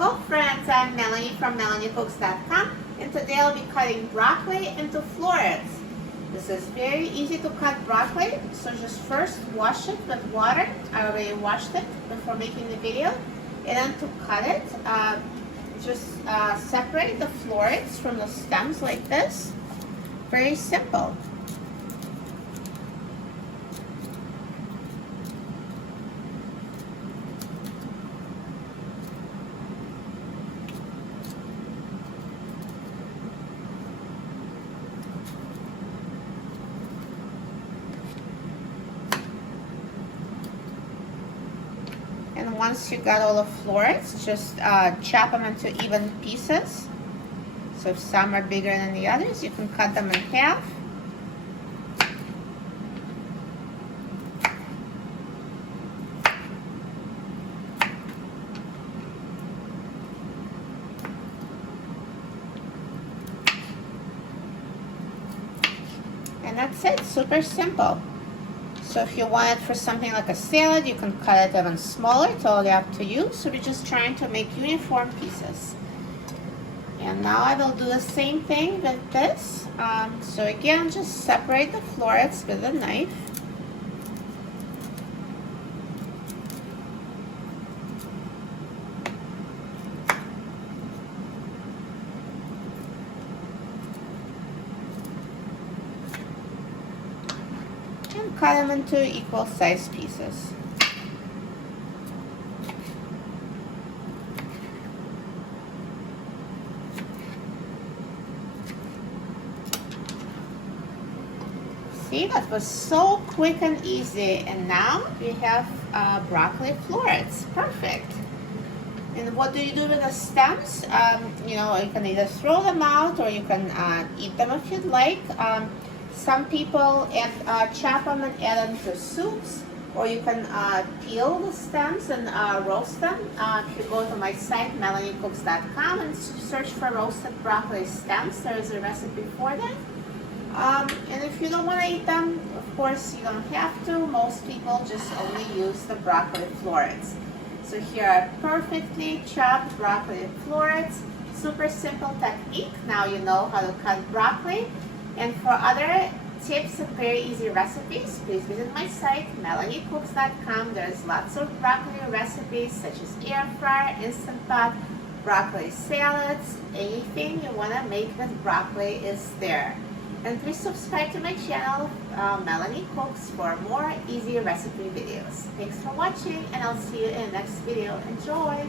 Hello friends, I'm Melanie from MelanieCooks.com, and today I'll be cutting broccoli into florets. This is very easy to cut broccoli, so just first wash it with water. I already washed it before making the video. And then to cut it, separate the florets from the stems like this. Very simple. And once you got all the florets, just chop them into even pieces. So if some are bigger than the others, you can cut them in half. And that's it, super simple. So if you want it for something like a salad, you can cut it even smaller. It's totally up to you. So we're just trying to make uniform pieces. And now I will do the same thing with this. So again, just separate the florets with a knife. And cut them into equal sized pieces. See, that was so quick and easy, and now we have broccoli florets. Perfect. And what do you do with the stems? You can either throw them out or you can eat them if you'd like. Some people chop them and add them to soups, or you can peel the stems and roast them. If you go to my site, MelanieCooks.com, and search for roasted broccoli stems, there is a recipe for that. And if you don't want to eat them, of course, you don't have to. Most people just only use the broccoli florets. So here are perfectly chopped broccoli florets. Super simple technique. Now you know how to cut broccoli. And for other tips and very easy recipes, please visit my site, MelanieCooks.com. There's lots of broccoli recipes such as air fryer, instant pot, broccoli salads. Anything you want to make with broccoli is there. And please subscribe to my channel, Melanie Cooks, for more easy recipe videos. Thanks for watching, and I'll see you in the next video. Enjoy!